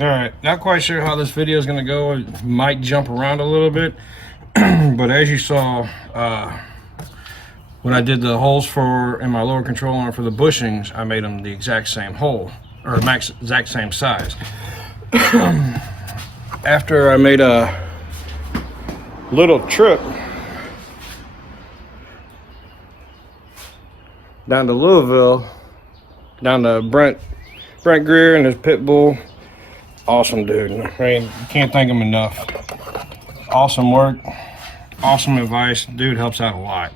All right, not quite sure how this video is going to go. It might jump around a little bit, but as you saw, when I did the holes in my lower control arm for the bushings, I made them the exact same hole, or exact same size. After I made a little trip down to Louisville, down to Brent Greer and his pit bull. Awesome dude. I mean, can't thank him enough. Awesome work, awesome advice. Dude helps out a lot.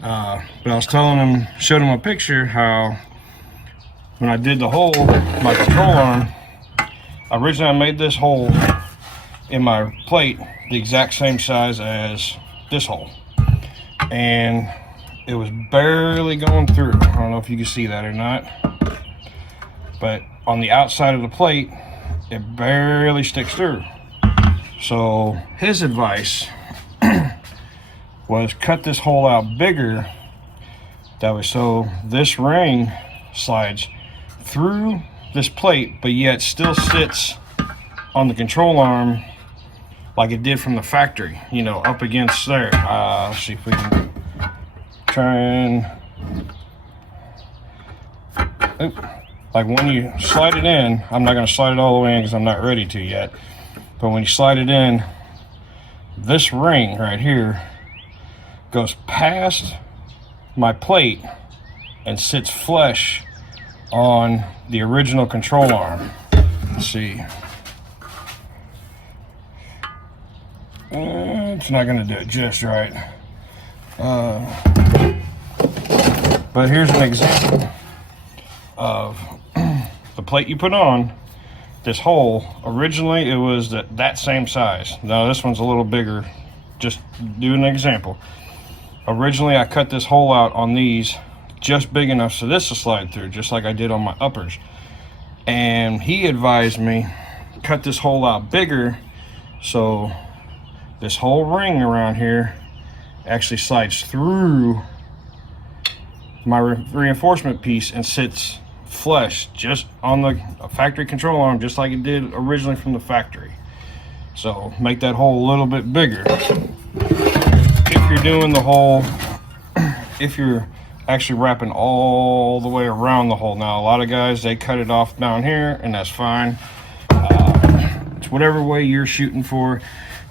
But I was telling him, showed him a picture how when I did the hole, my control arm, originally I made this hole in my plate the exact same size as this hole, and it was barely going through. I don't know if you can see that or not, but on the outside of the plate, it barely sticks through. So his advice was cut this hole out bigger, that way so this ring slides through this plate but yet still sits on the control arm like it did from the factory, you know, up against there. Let's see if we can try and, like when you slide it in, I'm not going to slide it all the way in because I'm not ready to yet, but when you slide it in, this ring right here goes past my plate and sits flush on the original control arm. Let's see. It's not going to do it just right. But here's an example of the plate you put on this hole. Originally it was that same size. Now this one's a little bigger. Just do an example. Originally I cut this hole out on these just big enough so this to slide through, just like I did on my uppers. And he advised me cut this hole out bigger so this whole ring around here actually slides through my reinforcement piece and sits flush just on the factory control arm, just like it did originally from the factory. So make that hole a little bit bigger. If you're doing the hole, if you're actually wrapping all the way around the hole. Now a lot of guys, they cut it off down here and that's fine. It's whatever way you're shooting for,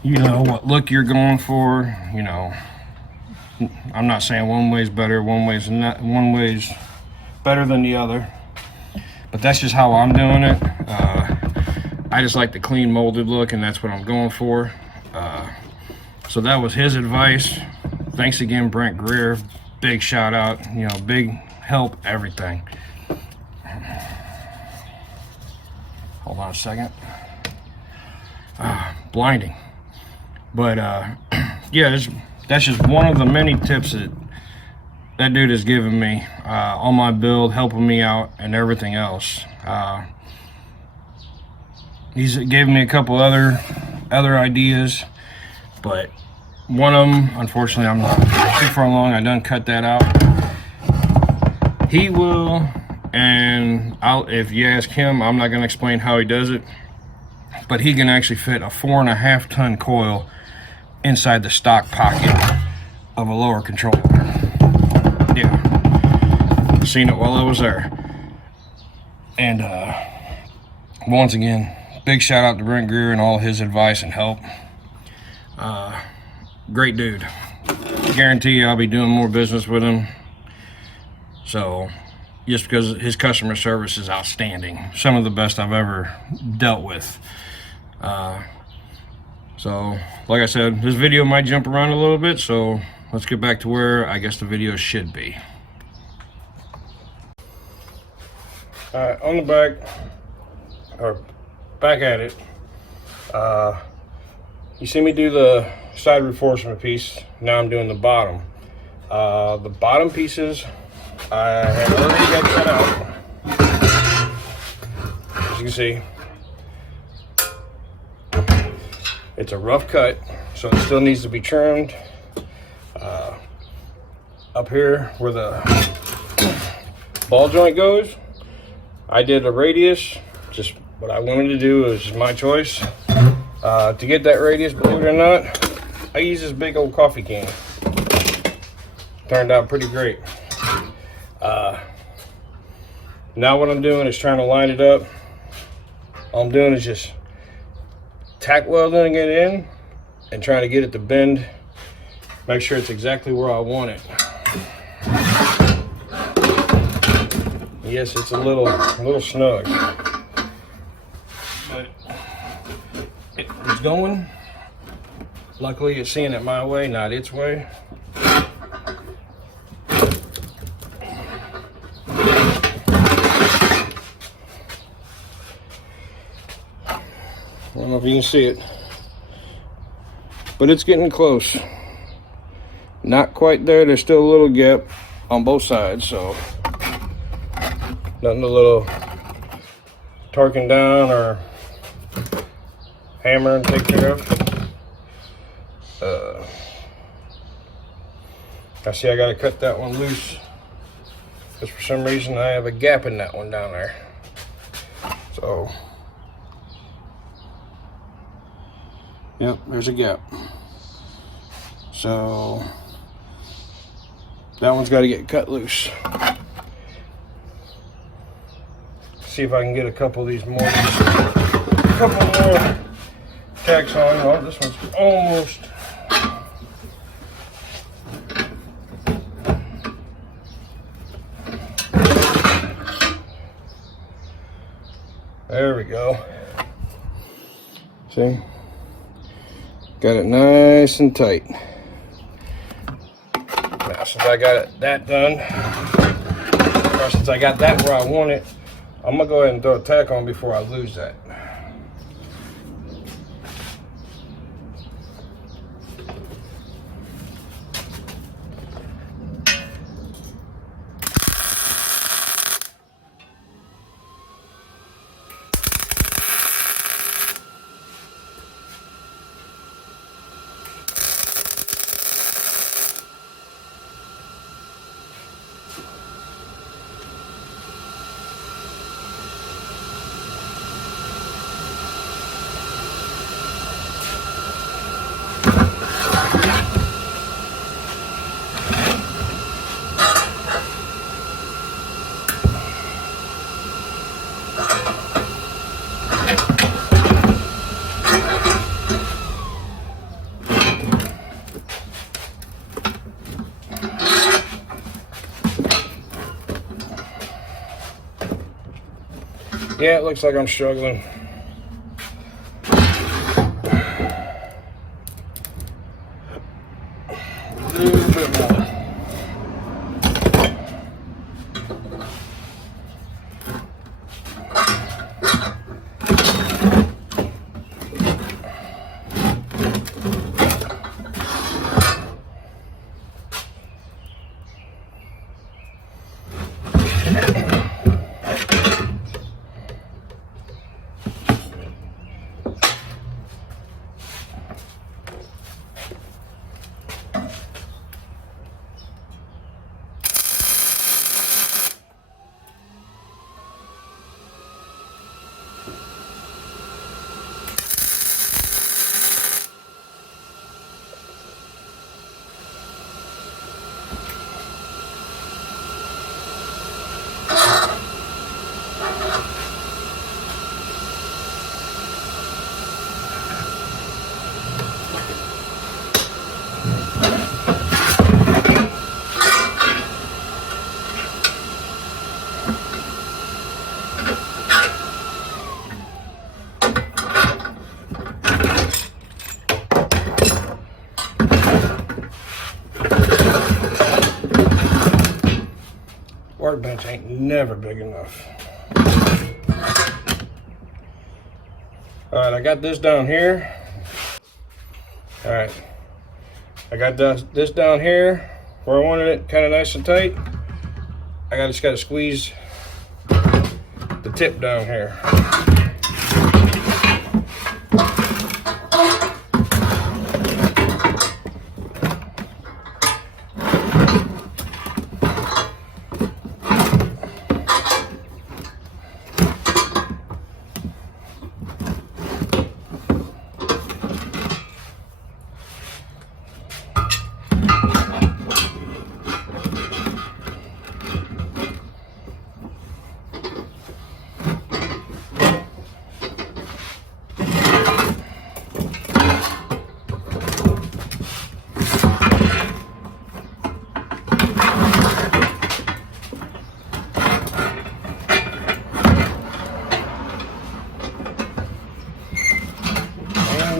you know, what look you're going for. You know, I'm not saying one way's better, one way's better than the other, but that's just how I'm doing it. I just like the clean molded look, and that's what I'm going for. So that was his advice. Thanks again, Brent Greer. Big shout out, you know, big help, everything. Hold on a second. Blinding. But yeah, that's just one of the many tips that dude has given me on my build, helping me out and everything else. He's given me a couple other ideas, but one of them, unfortunately, I'm not too far along. I done cut that out. He will, and if you ask him, I'm not going to explain how he does it, but he can actually fit a 4.5 ton coil inside the stock pocket of a lower controller. Yeah, seen it while I was there. And once again, big shout out to Brent Greer and all his advice and help. Great dude. Guarantee you I'll be doing more business with him. So, just because his customer service is outstanding, some of the best I've ever dealt with. So, like I said, this video might jump around a little bit, so let's get back to where I guess the video should be. Alright, on the back, or back at it, you see me do the side reinforcement piece. Now I'm doing the bottom. The bottom pieces I have already got cut out. As you can see, it's a rough cut, so it still needs to be trimmed. Up here where the ball joint goes, I did a radius, just what I wanted to do is my choice. To get that radius, believe it or not, I use this big old coffee can. Turned out pretty great. Now what I'm doing is trying to line it up. All I'm doing is just tack welding it in and trying to get it to bend. Make sure it's exactly where I want it. Yes, it's a little snug, but it's going. Luckily, it's seeing it my way, not its way. I don't know if you can see it, but it's getting close. Not quite there. There's still a little gap on both sides, so nothing a little torquing down or hammer and take care of. I see I got to cut that one loose because for some reason I have a gap in that one down there. So, yep, there's a gap. So that one's got to get cut loose. See if I can get a couple of these more, tacks on. Oh, this one's almost. There we go. See? Got it nice and tight. Now, since I got that done, or since I got that where I want it, I'm gonna go ahead and throw a tack on before I lose that. Yeah, it looks like I'm struggling. A little bit more. Workbench ain't never big enough. Alright, I got this down here. Alright, I got this down here where I wanted it, kind of nice and tight. Just got to squeeze the tip down here.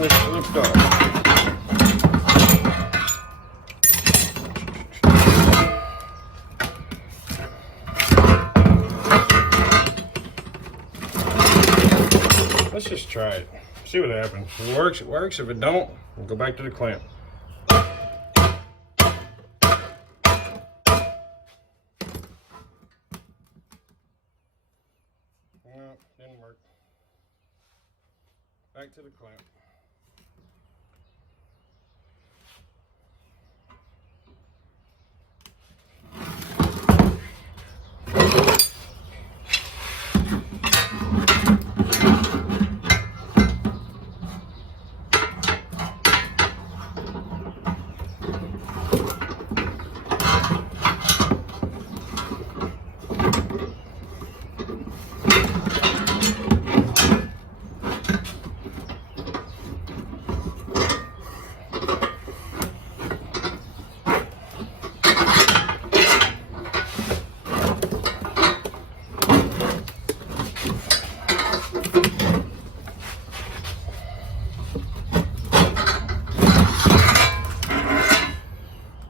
one just slipped off. Let's just try it. See what happens. If it works, it works. If it don't, we'll go back to the clamp. No, didn't work. Back to the clamp.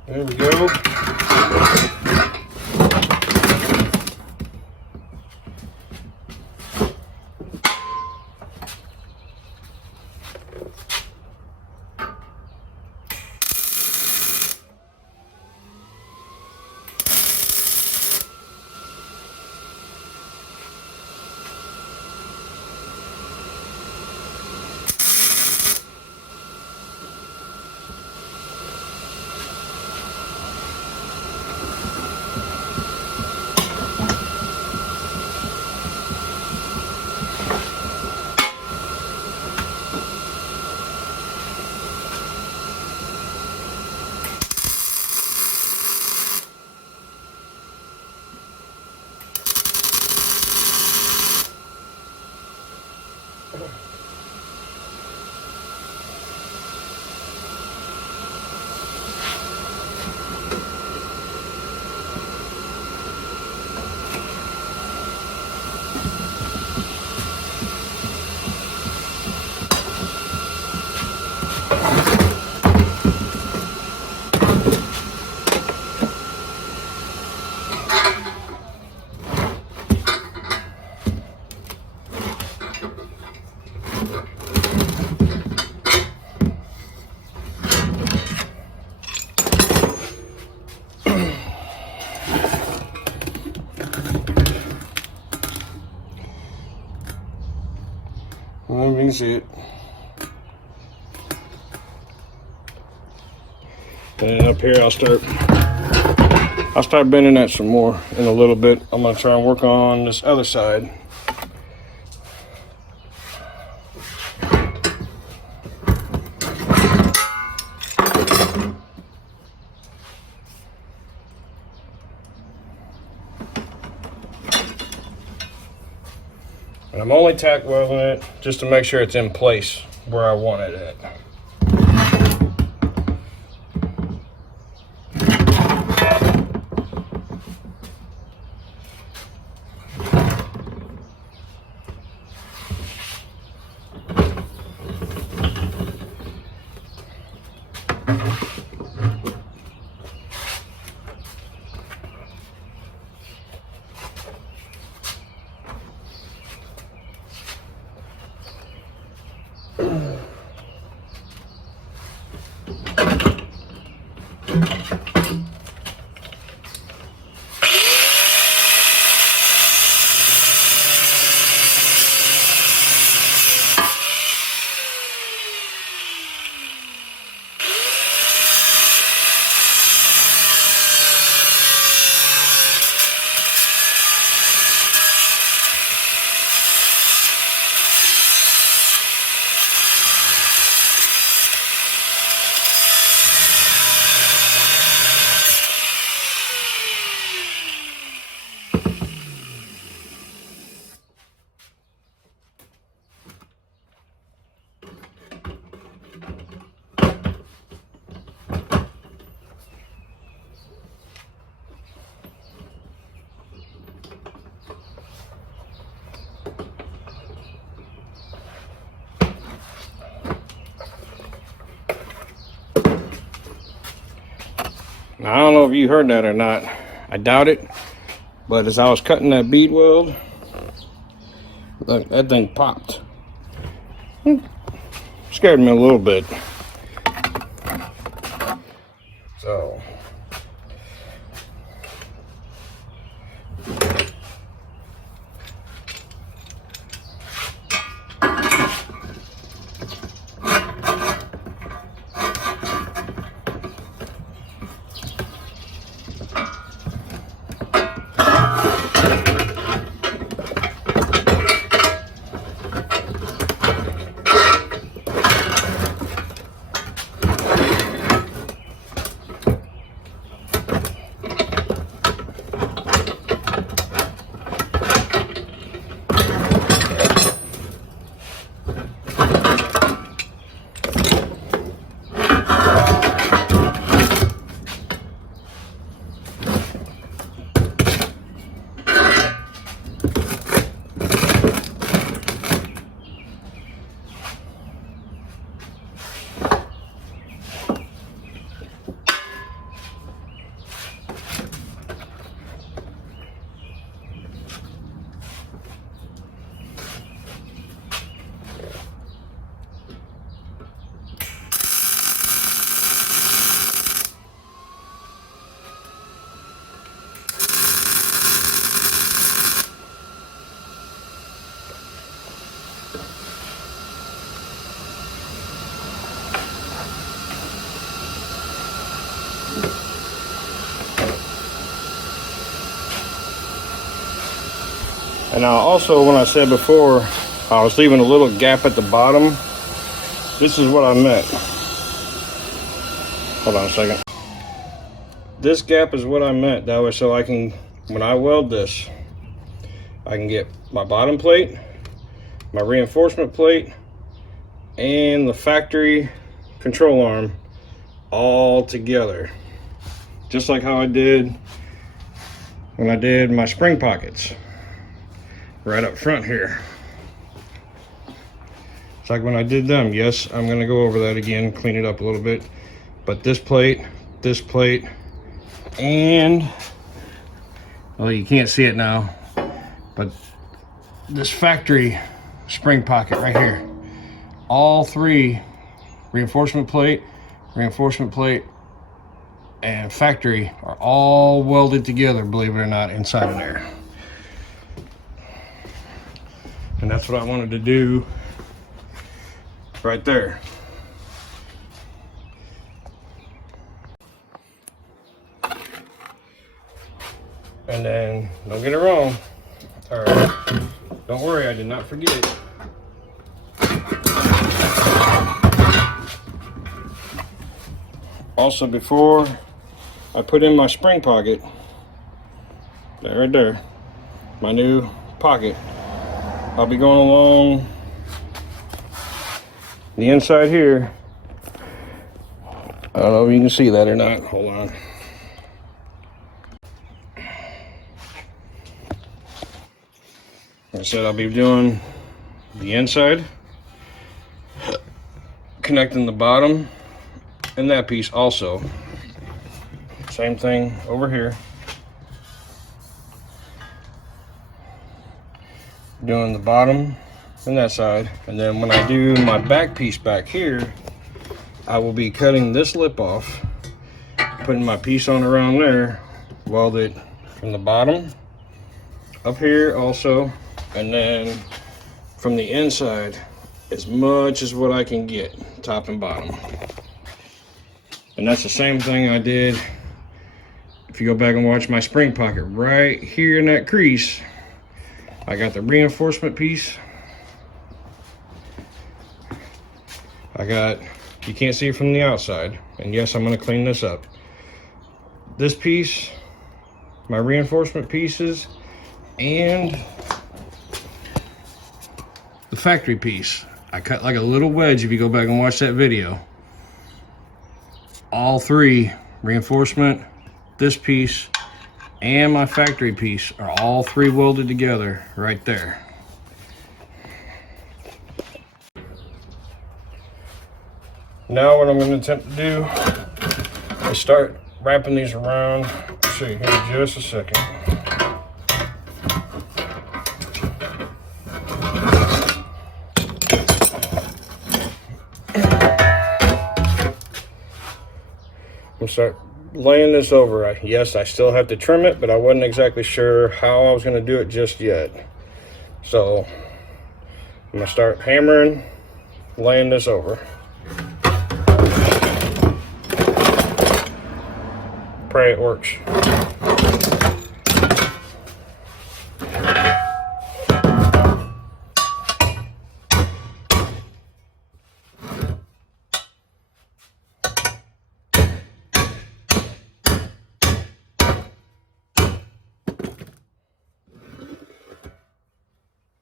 There we go. Well, you can see it. And up here I'll start bending that some more in a little bit. I'm gonna try and work on this other side. And I'm only tack welding it just to make sure it's in place where I want it at. Now, I don't know if you heard that or not. I doubt it. But as I was cutting that bead weld, look, that thing popped. Scared me a little bit. So and now also, when I said before I was leaving a little gap at the bottom, this is what I meant. Hold on a second. This gap is what I meant. That way, so I can, when I weld this, I can get my bottom plate, my reinforcement plate, and the factory control arm all together. Just like how I did when I did my spring pockets. Right up front here. It's like when I did them. Yes, I'm gonna go over that again, clean it up a little bit. But this plate, and, well, you can't see it now, but this factory spring pocket right here. All three, reinforcement plate, and factory, are all welded together, believe it or not, inside of there. And that's what I wanted to do right there. And then, don't get it wrong, or don't worry, I did not forget. Also, before I put in my spring pocket, right there, my new pocket, I'll be going along the inside here. I don't know if you can see that or not. Hold on. Like I said, I'll be doing the inside, connecting the bottom and that piece also. Same thing over here. Doing the bottom and that side, and then when I do my back piece back here, I will be cutting this lip off, putting my piece on around there, weld it from the bottom up here also, and then from the inside as much as what I can get, top and bottom. And that's the same thing I did. If you go back and watch my spring pocket, right here in that crease, I got the reinforcement piece. I got, you can't see it from the outside, and yes, I'm going to clean this up. This piece, my reinforcement pieces, and the factory piece. I cut like a little wedge if you go back and watch that video. All three, reinforcement, this piece, and my factory piece, are all three welded together right there. Now what I'm going to attempt to do is start wrapping these around. I'll show you here in just a second. I'm gonna start laying this over. Yes, I still have to trim it, but I wasn't exactly sure how I was going to do it just yet. So I'm going to start hammering, laying this over. Pray it works.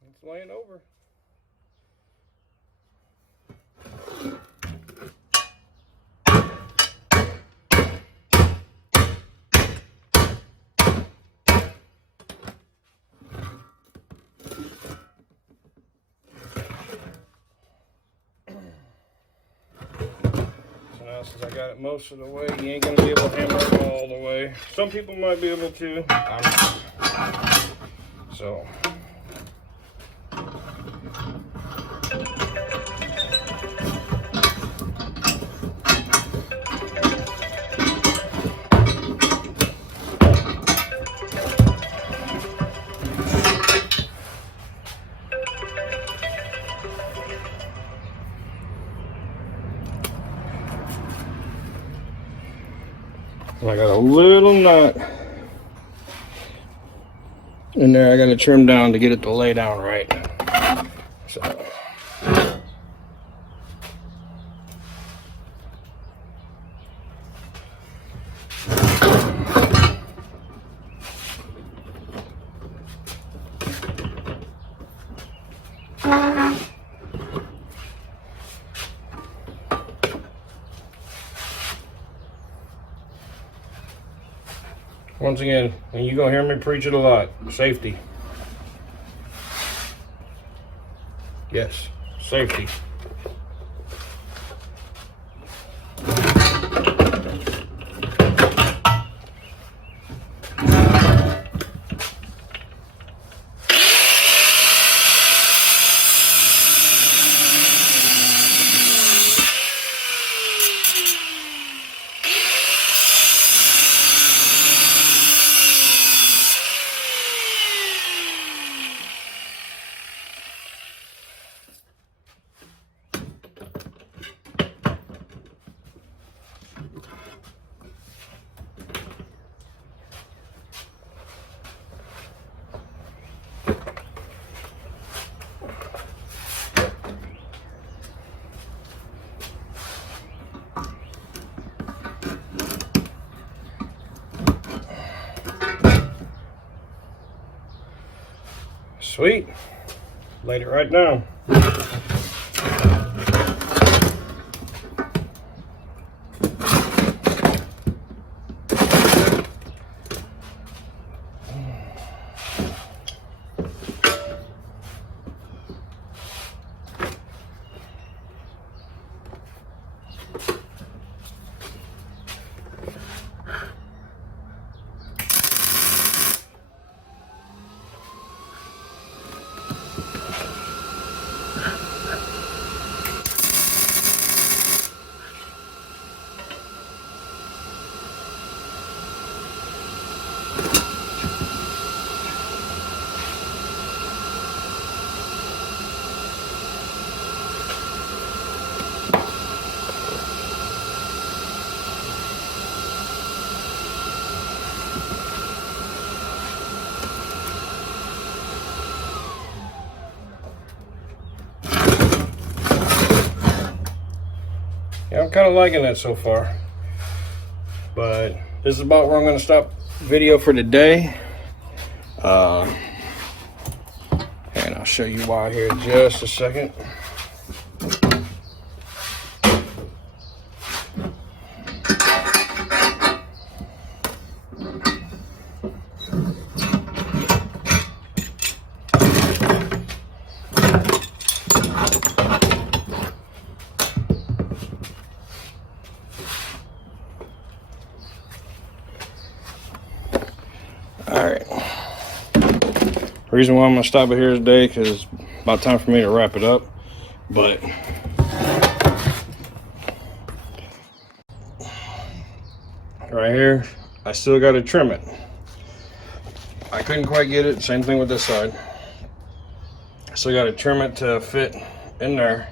It's laying over. Since I got it most of the way, you ain't gonna be able to hammer it all the way. Some people might be able to. I'm not. So. I got a little nut in there I got to trim down to get it to lay down right. So. Once again, and you're gonna hear me preach it a lot, safety. Yes, safety. Sweet. Laid it right down. Yeah, I'm kind of liking that so far, but this is about where I'm going to stop video for today. And I'll show you why here in just a second. Reason why I'm gonna stop it here today, because it's about time for me to wrap it up. But right here, I still got to trim it. I couldn't quite get it. Same thing with this side. I still got to trim it to fit in there.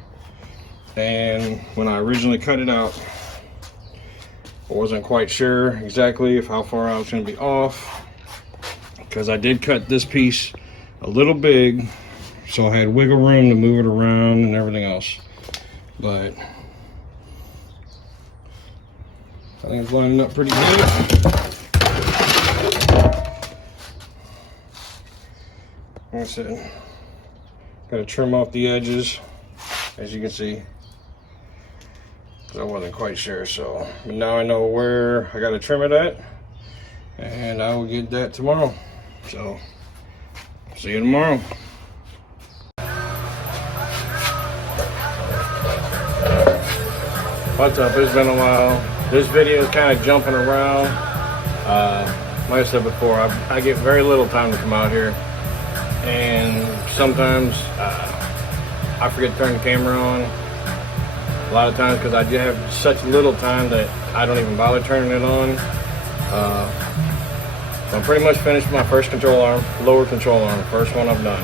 And when I originally cut it out, I wasn't quite sure exactly how far I was going to be off, because I did cut this piece a little big, so I had wiggle room to move it around and everything else. But I think it's lining up pretty good. Like I said, got to trim off the edges, as you can see, because I wasn't quite sure. So, but now I know where I got to trim it at, and I will get that tomorrow. So, see you tomorrow. What's up? It's been a while. This video is kind of jumping around. Like I said before, I get very little time to come out here, and sometimes I forget to turn the camera on. A lot of times because I do have such little time that I don't even bother turning it on. I'm pretty much finished my first control arm, lower control arm, first one I've done.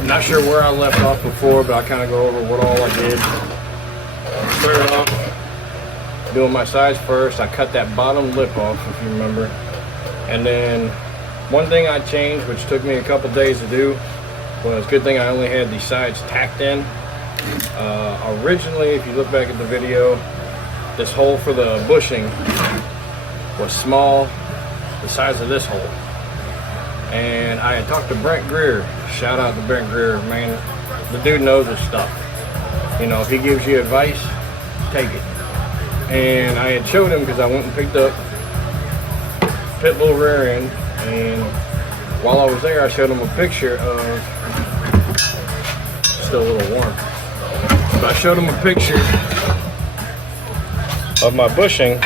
I'm not sure where I left off before, but I kind of go over what all I did. Started off doing my sides first. I cut that bottom lip off, if you remember. And then one thing I changed, which took me a couple days to do, was good thing I only had the sides tacked in. Originally, if you look back at the video, this hole for the bushing was small, the size of this hole. And I had talked to Brent Greer. Shout out to Brent Greer, man. The dude knows his stuff. You know, if he gives you advice, take it. And I had showed him, because I went and picked up pit bull rear end, and while I was there, I showed him a picture of, still a little warm, but I showed him a picture of my bushing.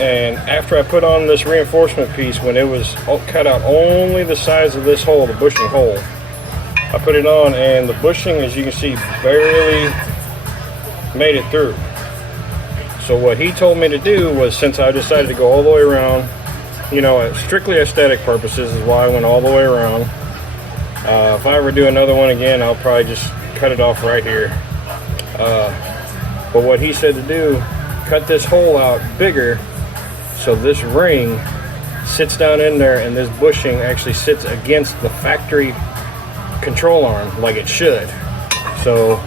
And after I put on this reinforcement piece, when it was cut out only the size of this hole, the bushing hole, I put it on, and the bushing, as you can see, barely made it through. So what he told me to do was, since I decided to go all the way around, you know, strictly aesthetic purposes is why I went all the way around. If I ever do another one again, I'll probably just cut it off right here. But what he said to do, cut this hole out bigger, so this ring sits down in there, and this bushing actually sits against the factory control arm like it should. So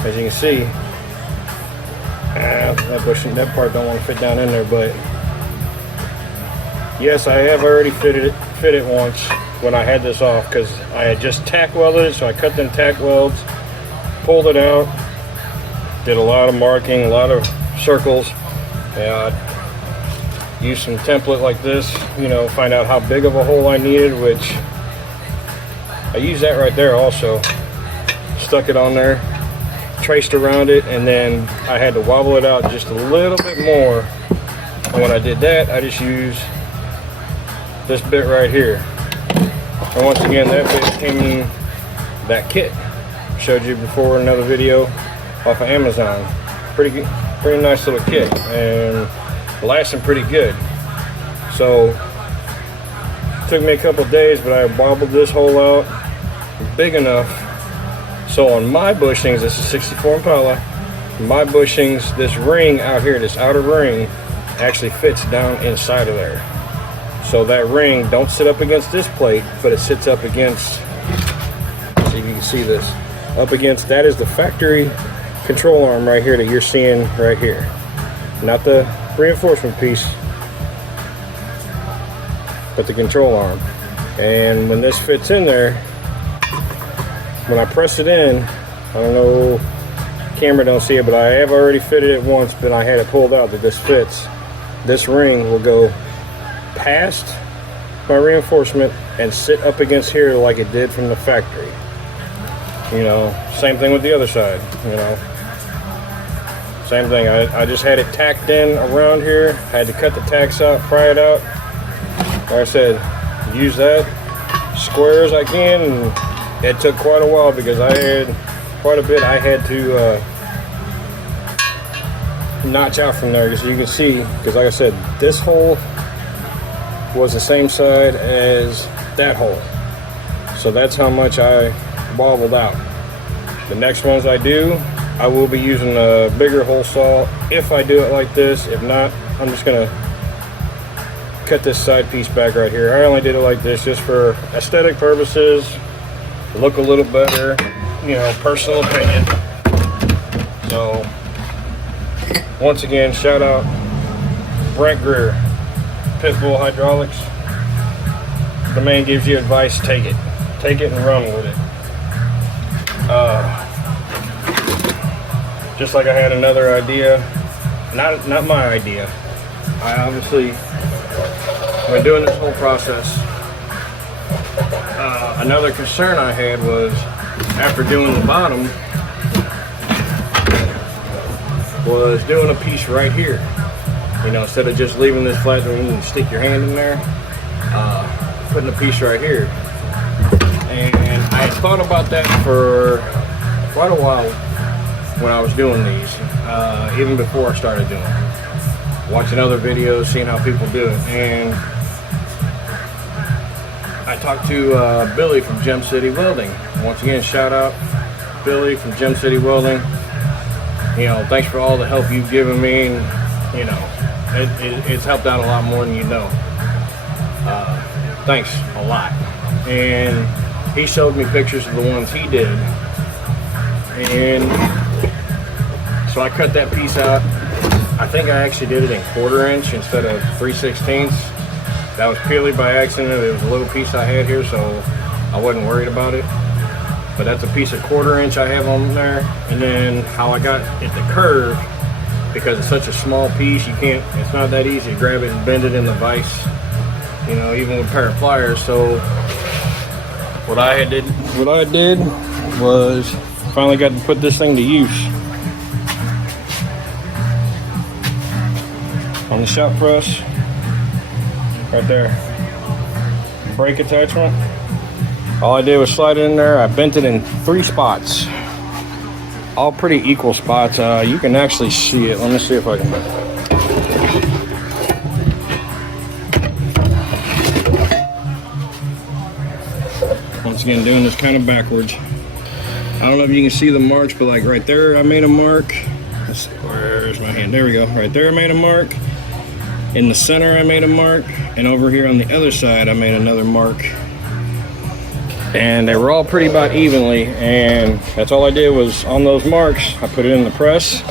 as you can see, that bushing, that part don't want to fit down in there. But yes, I have already fit it once when I had this off, because I had just tack welded it. So I cut them tack welds, pulled it out, did a lot of marking, a lot of circles, and use some template like this, you know, find out how big of a hole I needed, which I used that right there also. Stuck it on there, traced around it, and then I had to wobble it out just a little bit more. And when I did that, I just used this bit right here. And once again, that bit came in that kit. Showed you before in another video off of Amazon. Pretty nice little kit, and lasting pretty good. So it took me a couple days, but I wobbled this hole out big enough so on my bushings, this is 64 Impala, my bushings, this ring out here, this outer ring, actually fits down inside of there. So that ring don't sit up against this plate, but it sits up against, see if you can see this, up against, that is the factory control arm right here that you're seeing right here, not the reinforcement piece, but the control arm. And when this fits in there, when I press it in, I don't know, camera don't see it, but I have already fitted it once, but I had it pulled out that this fits. This ring will go past my reinforcement and sit up against here like it did from the factory. You know, same thing with the other side, you know. Same thing, I just had it tacked in around here. I had to cut the tacks out, pry it out, like I said, use that square as I can, and it took quite a while because I had quite a bit I had to notch out from there, as you can see, because like I said, this hole was the same side as that hole, so that's how much I wobbled out. The next ones I do, I will be using a bigger hole saw if I do it like this. If not, I'm just gonna cut this side piece back right here. I only did it like this just for aesthetic purposes, to look a little better, you know, personal opinion. So once again, shout out Brent Greer, Pitbull Hydraulics. The man gives you advice, take it and run with it. Just like I had another idea, not my idea. I obviously, when doing this whole process, another concern I had was, after doing the bottom, was doing a piece right here. You know, instead of just leaving this flat where you can stick your hand in there, putting a piece right here. And I thought about that for quite a while when I was doing these, even before I started doing them. Watching other videos, seeing how people do it. And I talked to Billy from Gem City Welding. Once again, shout out Billy from Gem City Welding. You know, thanks for all the help you've given me, and you know, it's helped out a lot more than you know. Thanks a lot. And he showed me pictures of the ones he did, and so I cut that piece out. I think I actually did it in 1/4 inch instead of 3/16. That was purely by accident. It was a little piece I had here, so I wasn't worried about it. But that's a piece of 1/4 inch I have on there. And then how I got it to curve, because it's such a small piece, it's not that easy to grab it and bend it in the vise, you know, even with a pair of pliers. So what I did was finally got to put this thing to use. On the shop press, right there, brake attachment. All I did was slide it in there. I bent it in 3 spots, all pretty equal spots. You can actually see it. Let me see if I can. Once again, doing this kind of backwards. I don't know if you can see the marks, but like right there, I made a mark. Let's see, where's my hand? There we go. Right there, I made a mark. In the center, I made a mark. And over here on the other side, I made another mark. And they were all pretty about evenly. And that's all I did was, on those marks, I put it in the press.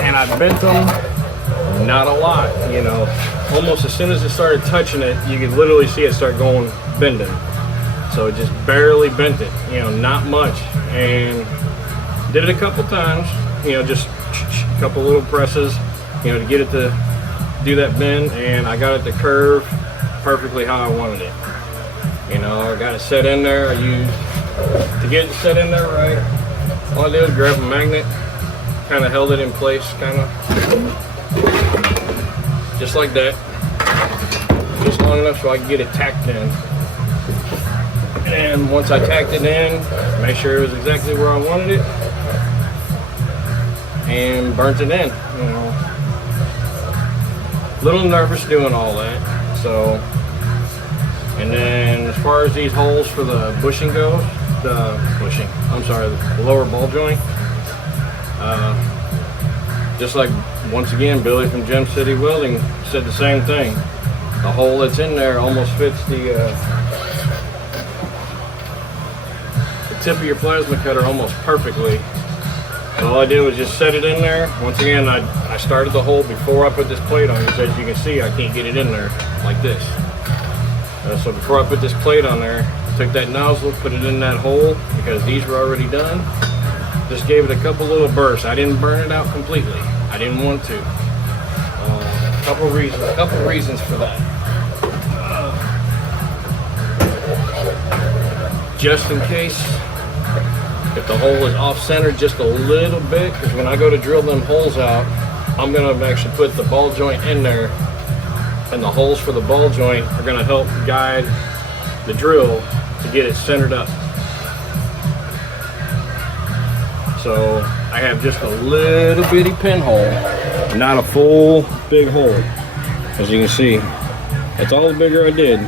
And I bent them, not a lot, you know. Almost as soon as it started touching it, you could literally see it start going bending. So it just barely bent it, you know, not much. And did it a couple times, you know, just a couple little presses, you know, to get it to do that bend, and I got it to curve perfectly how I wanted it. You know, I got it set in there. To get it set in there right, all I did was grab a magnet, kind of held it in place, kind of, just like that, just long enough so I can get it tacked in. And once I tacked it in, make sure it was exactly where I wanted it, and burnt it in, you know. Little nervous doing all that, so. And then as far as these holes for the bushing goes, the lower ball joint, just like, once again, Billy from Gem City Welding said the same thing. The hole that's in there almost fits the tip of your plasma cutter almost perfectly. So all I did was just set it in there. Once again, I started the hole before I put this plate on, because as you can see, I can't get it in there like this. So before I put this plate on there, I took that nozzle, put it in that hole, because these were already done. Just gave it a couple little bursts. I didn't burn it out completely. I didn't want to. A couple reasons for that. Just in case, if the hole is off center just a little bit, because when I go to drill them holes out, I'm gonna actually put the ball joint in there and the holes for the ball joint are going to help guide the drill to get it centered up. So I have just a little bitty pinhole, not a full big hole. As you can see, that's all the bigger I did.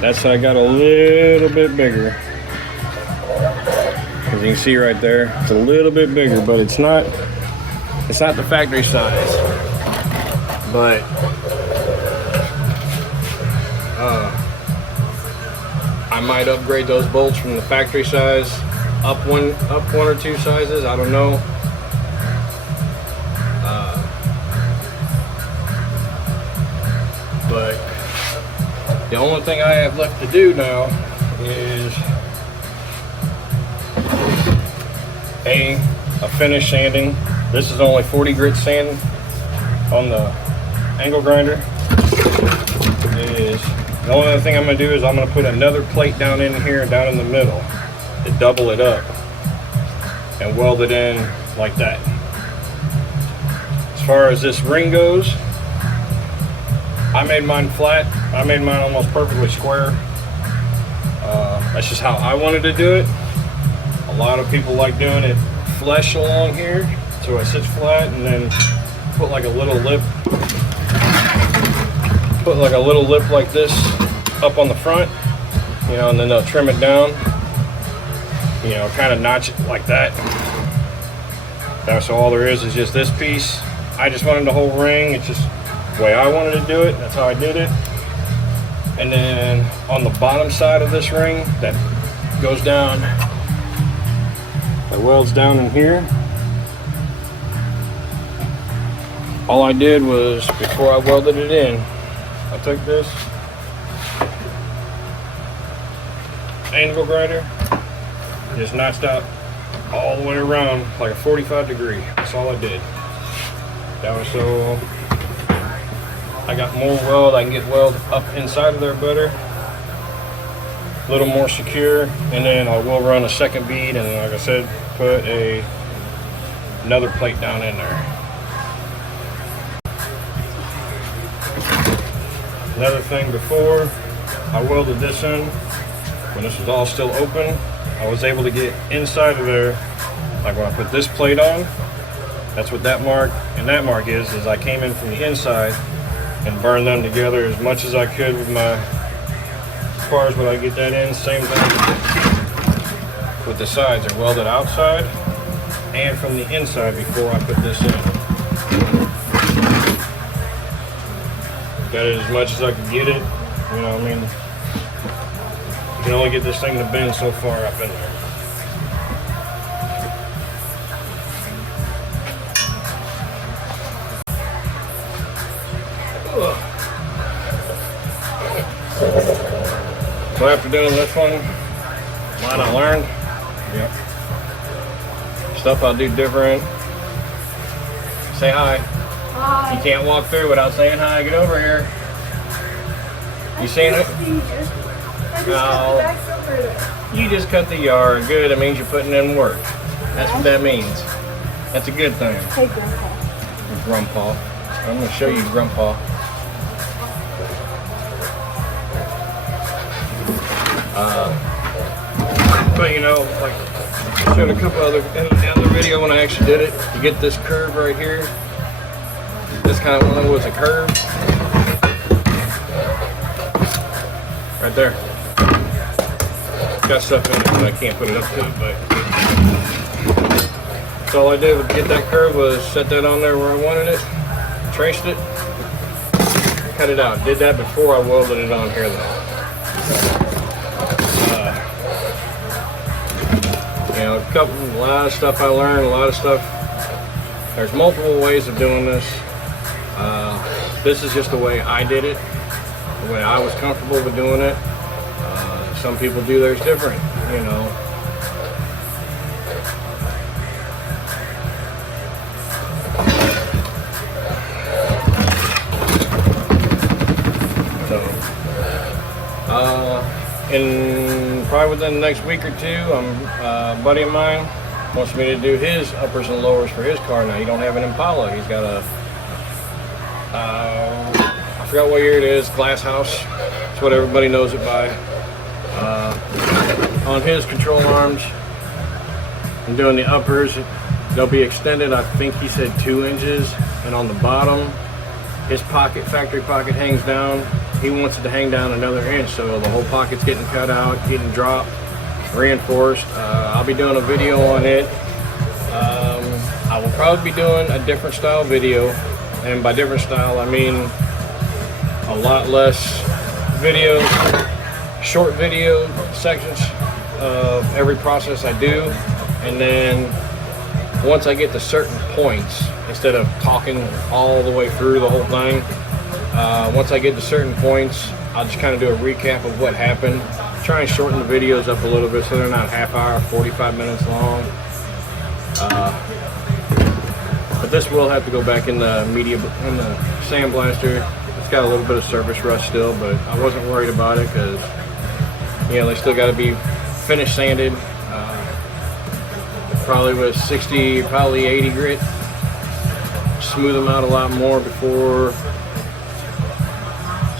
That's I got a little bit bigger. As you can see right there, it's a little bit bigger, but it's not the factory size. But I might upgrade those bolts from the factory size up one or two sizes. I don't know. But the only thing I have left to do now is a finish sanding. This is only 40 grit sand on the angle grinder. The only other thing I'm going to do is I'm going to put another plate down in here, down in the middle, to double it up and weld it in like that. As far as this ring goes, I made mine flat. I made mine almost perfectly square. That's just how I wanted to do it. A lot of people like doing it flush along here, so it sits flat, and then put like a little lip. Put like a little lip like this up on the front, you know, and then they'll trim it down, you know, kind of notch it like that. That's all there is just this piece. I just wanted the whole ring. It's just the way I wanted to do it. That's how I did it. And then on the bottom side of this ring that goes down, that welds down in here. All I did was, before I welded it in, I took this angle grinder, just notched out all the way around like a 45 degree. That's all I did. That was so I got more weld. I can get weld up inside of there better, a little more secure, and then I will run a second bead, and like I said, put another plate down in there. Another thing, before I welded this in, when this was all still open, I was able to get inside of there. Like when I put this plate on, that's what that mark and that mark is I came in from the inside and burned them together as much as I could with my, as far as when I get that in, same thing with the sides. They're welded outside and from the inside before I put this in. Got it as much as I could get it, you know what I mean? You can only get this thing to bend so far up in there. So after doing this one, what I learned, stuff I'll do different. Say hi. Hi. You can't walk through without saying hi. Get over here. You seen it? No. You just cut the yard. Good. It means you're putting in work. That's what that means. That's a good thing. Hey, Grandpa. Grandpa. I'm going to show you Grandpa. But you know, like I showed a couple other in the other video when I actually did it. You get this curve right here. This kind of one was a curve. Right there. Got stuff in it, but I can't put it up to it. But so all I did to get that curve was set that on there where I wanted it, traced it, cut it out. Did that before I welded it on here though. You know, a lot of stuff I learned, a lot of stuff. There's multiple ways of doing this. This is just the way I did it, the way I was comfortable with doing it. Some people do theirs different, you know. So, in probably within the next week or two, a buddy of mine wants me to do his uppers and lowers for his car. Now he don't have an Impala. He's got a I forgot what year it is. Glass house. That's what everybody knows it by. On his control arms, I'm doing the uppers. They'll be extended, I think he said 2 inches. And on the bottom, his pocket, factory pocket, hangs down. He wants it to hang down another inch, so the whole pocket's getting cut out, getting dropped, reinforced. I'll be doing a video on it. I will probably be doing a different style video, and by different style I mean a lot less videos, short video sections of every process I do, and then once I get to certain points, instead of talking all the way through the whole thing, once I get to certain points, I'll just kind of do a recap of what happened. Try and shorten the videos up a little bit so they're not half hour, 45 minutes long. But this will have to go back in the sandblaster. It's got a little bit of surface rust still, but I wasn't worried about it because, you know, they still got to be finish sanded. Probably with 60, probably 80 grit. Smooth them out a lot more before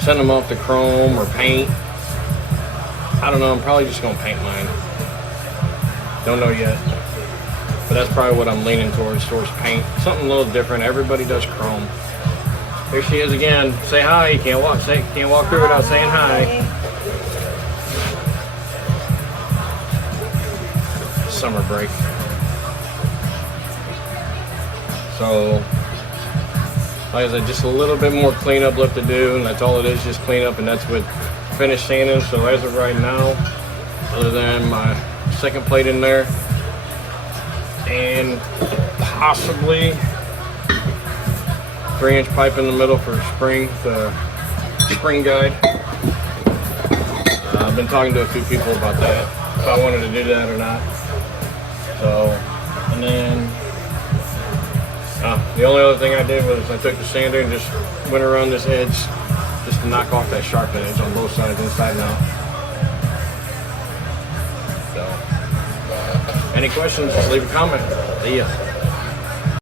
send them off to chrome or paint. I don't know, I'm probably just gonna paint mine. Don't know yet. But that's probably what I'm leaning towards paint. Something a little different. Everybody does chrome. Here she is again. Say hi. You can't walk through without saying hi. Summer break. So, like I said, just a little bit more cleanup left to do, and that's all it is, just cleanup, and that's with finished sanding. So as of right now, other than my second plate in there, and possibly 3-inch pipe in the middle for the spring guide. I've been talking to a few people about that, if I wanted to do that or not. So, and then the only other thing I did was I took the sander and just went around this edge just to knock off that sharp edge on both sides, inside and out. So, any questions, just leave a comment. See ya.